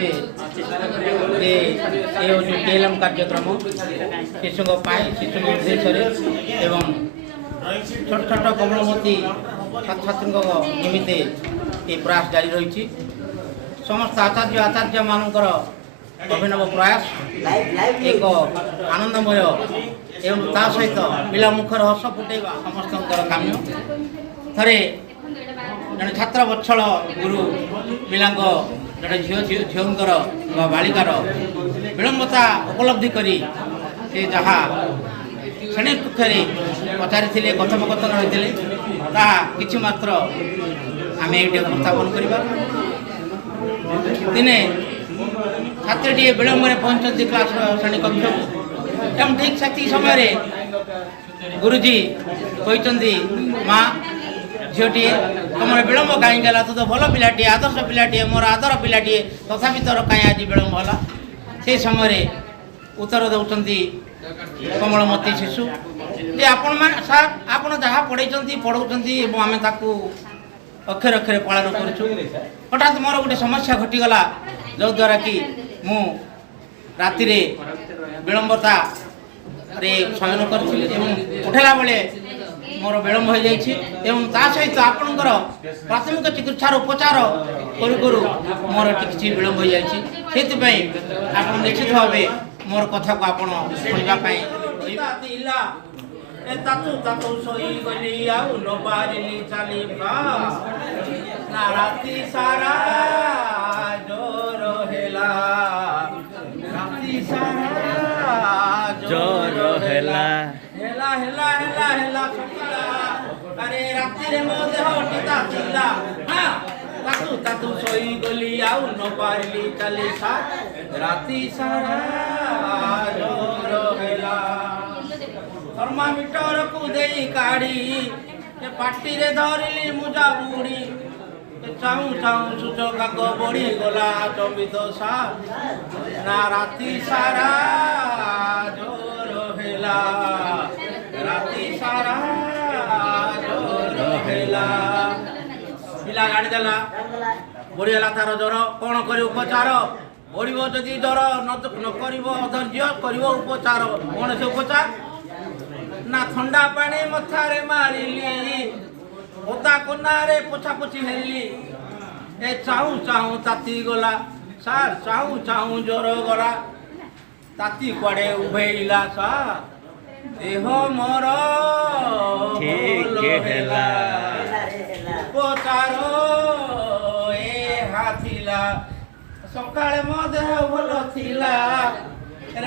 नमस्ते ये हूँ TLM कार्यक्रम शिशु शिशु उद्देश्य एवं छोट छोट कमलमती छात्र छात्री निमित्ते ये प्रयास जारी रही समस्त आचार्य मानकर अभिनव प्रयास एक आनंदमय एवं ता सहित पिला मुखर हस फुटेवा समस्त काम्य थे जड़े छात्र बत्सल गुरु पिला जड़े झीर बालिकार विलंबता उपलब्धि करी से जहाँ श्रेणी कक्ष पचारि कथोपकथन होते कि मात्र आम ये उपस्थापन करवा दिने छात्री विलंब पहुंचती क्लास श्रेणी कक्ष एवं ठीक से समय गुरुजी कहते माँ झीटी तुम विलंब कहीं गला तू तो भल पिलाटी आदर्श पिलाटी मोर आदर पिलाटी तथापि तोर कहीं आज विलंब है से समय उत्तर दौरान कमलमती शिशु जे आपण सार आपण जहाँ पढ़े पढ़ाऊँ आम अक्षर अक्षर पालन करूँ हठात मोर गोटे समस्या घटीगला जो द्वारा कि मु राति विलंबता शयन कर उठेला बेले मोर विलंब हो जाए सहित आपणकर प्राथमिक चिकित्सार उपचार करू मोर किसी विलंब हो जाए आप निश्चित भाव मोर कथा को आप शुणापी तातु तातु सोई गली आउ न पारिली चली ना राति सारा जोर हेला राति सारा जोर हेला हेला हेला हेला हेला अरे राति रे मो देह टिता चिल्ला हां तातु तातु सोई गली आउ न पारिली चली सा राति सारा जोर हेला थर्मामीटर को देई काढ़ी पाटी रे धरिली मुजा बुड़ी चाहू चाहू सूचका को बढ़ी गला चंबित सा ना राति सारा जोर हेला राति सारा जोर हेला पिला गाड़ी देला बढ़ीगला तार ज्वर कौन कर उपचार बढ़ जदि ज्वर न कर धैर्य कर उपचार कौन से उपचार ना ठंडा पानी मथारे मारिली ओदा कोनारे पोछा पोछी हेली ए चाहू चाहू ताती गला सार चाहू चाहू ज्वर गला ताती कुआड़े उभेला सा देह मोर ठीक हेला उपचार ए हाथिला सकाळे मो देह भल थिला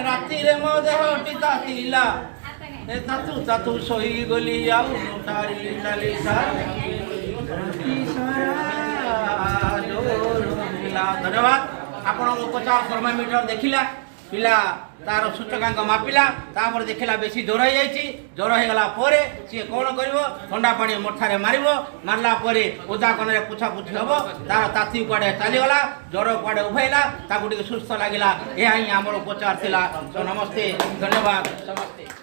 राति रे मो देह टिता थिला तातु तातु सोई गली आउ नुटारी चली सा धन्यवाद आपण उपचार थर्मामीटर देखिला पिला तार सूचकांक मापिला तापर देखिला बेसी ज्वर हो जाइए ज्वर हो गला परे सी कौन कर ठंडा पानी मठारे मारिबो मारला परे ओदा कन पुछा पुछी हम तार ताती कुआडे चलीगला ज्वर कुआडे उभैला ताकू टिके सुस्थ लगिला यह ही आमर उपचार थिला। नमस्ते धन्यवाद समस्ते।